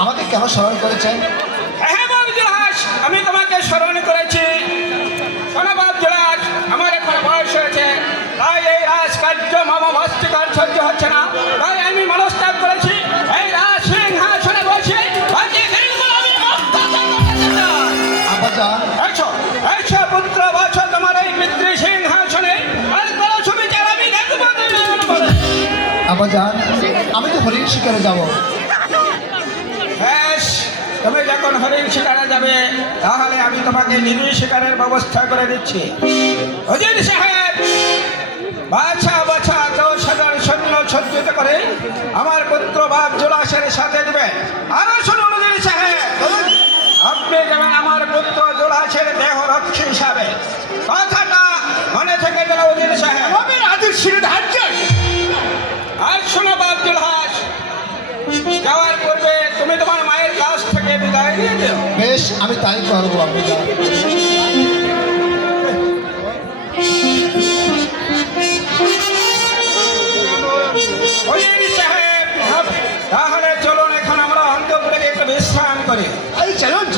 আমাকে কেন স্মরণ করেছেন? হ্যাঁ বাপ জুলহাস, আমি তোমাকে স্মরণ করেছি। শোনো বাপ জুলহাস, আমার এখন বয়স হয়েছে, তাই এই রাজকার্য মামা ভাস্তিকার সহ্য হচ্ছে না, তাই আমি মনস্তাব করেছি এই রাজ সিংহাসনে বসে বাকি দিনগুলো আমি অত্যাচার করতে চাই। আব্বাজান, এসো এসো পুত্র, বসো তোমার এই পিতৃ সিংহাসনে, আর কোনো সুবিচার আমি দেখবো না। আব্বাজান, আমি তো হরিণ শিকারে যাব। বেশ, তুমি যখন হরিণ শিকারে যাবে তাহলে আমি তোমাকে নিবিড় শিকারের ব্যবস্থা করে দিচ্ছি। হুজুর সাহেব, বাছা বাছা 10,000 সৈন্য সজ্জিত করে আমার পুত্র বাপ জুলহাসের সাথে দেবে। আরো শুনুন হুজুর সাহেব, আপনি যাবেন আমার পুত্র জুলহাসের দেহ রক্ষী হিসাবে। কথাটা মনে থেকে গেল হুজুর সাহেব। আর শোনো বাপ জুলহাস, যাওয়ার পূর্বে তুমি তোমার মায়ের কাছ থেকে বিদায় নিয়ে যেও। বেশ, আমি তাই করবো আব্বাজান। হুজুর সাহেব, তাহলে চলুন এখন আমরা অন্তপুরে একটু বিশ্রাম করি। এই চলুন।